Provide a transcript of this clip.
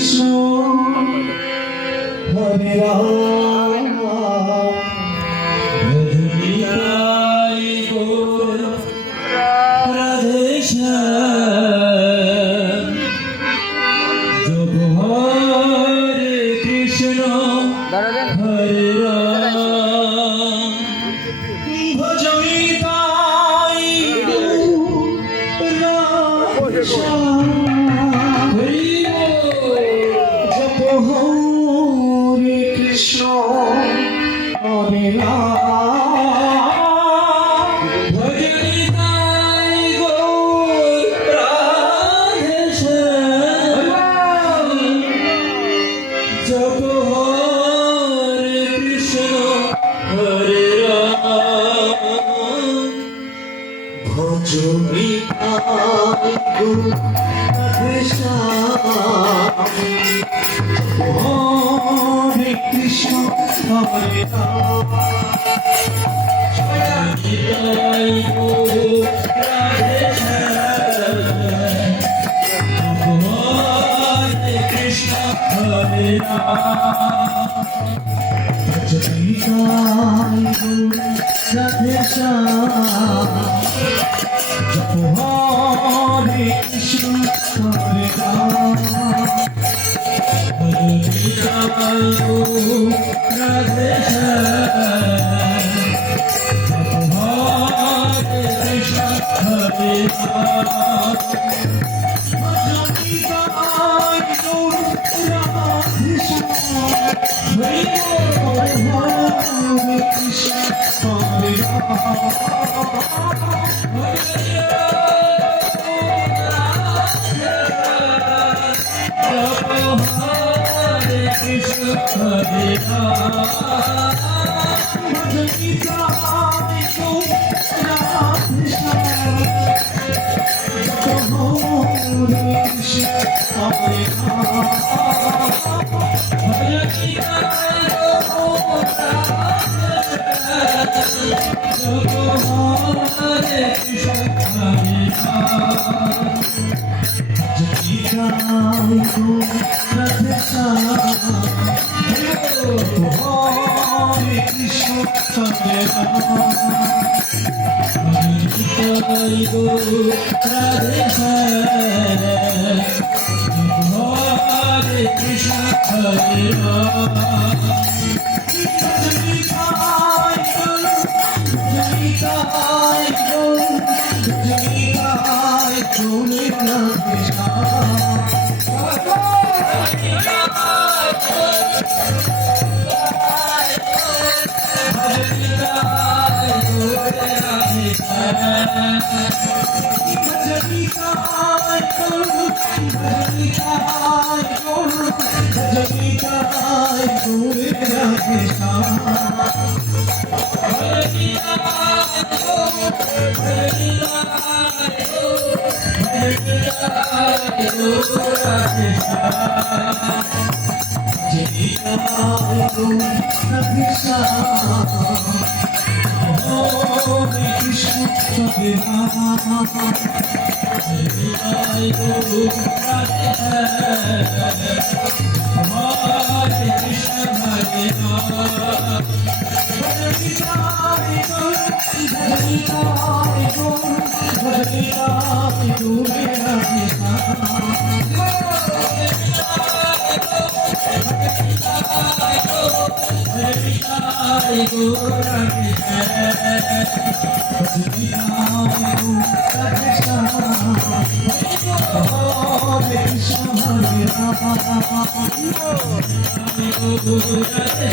কৃষ্ণ হরে রাম রঘুনাথ গৌর রাধে শ্যাম জপ হরে কৃষ্ণ হরে রাম ভজ নিতাই গৌর রাধে শ্যাম জপ হরে কৃষ্ণ হরে রাম ভজ নিতাই গৌর রাধে শ্যাম জপ হরে কৃষ্ণ হরে রাম ভজ নিতাই গৌর রাধে শ্যাম হরে কৃষ্ণ হরে রাম নিতাই গৌর রাধে শ্যাম হরে কৃষ্ণ হরে রাম ভজ নিতাই গৌর রাধে শ্যাম জপ হরে কৃষ্ণ হরে রাম হরে নিতাই গৌর রাধে শ্যাম জপ হরে কৃষ্ণ হরে রাম ভজ নিতাই গৌর রাধে শ্যাম হরে কৃষ্ণ হরে কৃষ্ণ হরে রাম ভজ নিতাই গৌর রাধে শ্যাম হরে কৃষ্ণ হরে রাম ভজ নিতাই গৌর রাধে শ্যাম হরে কৃষ্ণ হরে রাম নিতাই গৌর রাধে শ্যাম হরে কৃষ্ণ হরে রাম নিতাই গৌর রাধে শ্যাম হরে কৃষ্ণ হরে রাম নিতাই গৌর নিতাই গৌর রাধে শ্যাম হরে কৃষ্ণ হরে রাম নিতাই গৌর রাধে শ্যাম হরে কৃষ্ণ হরে রাম নিতাই গৌর রাধে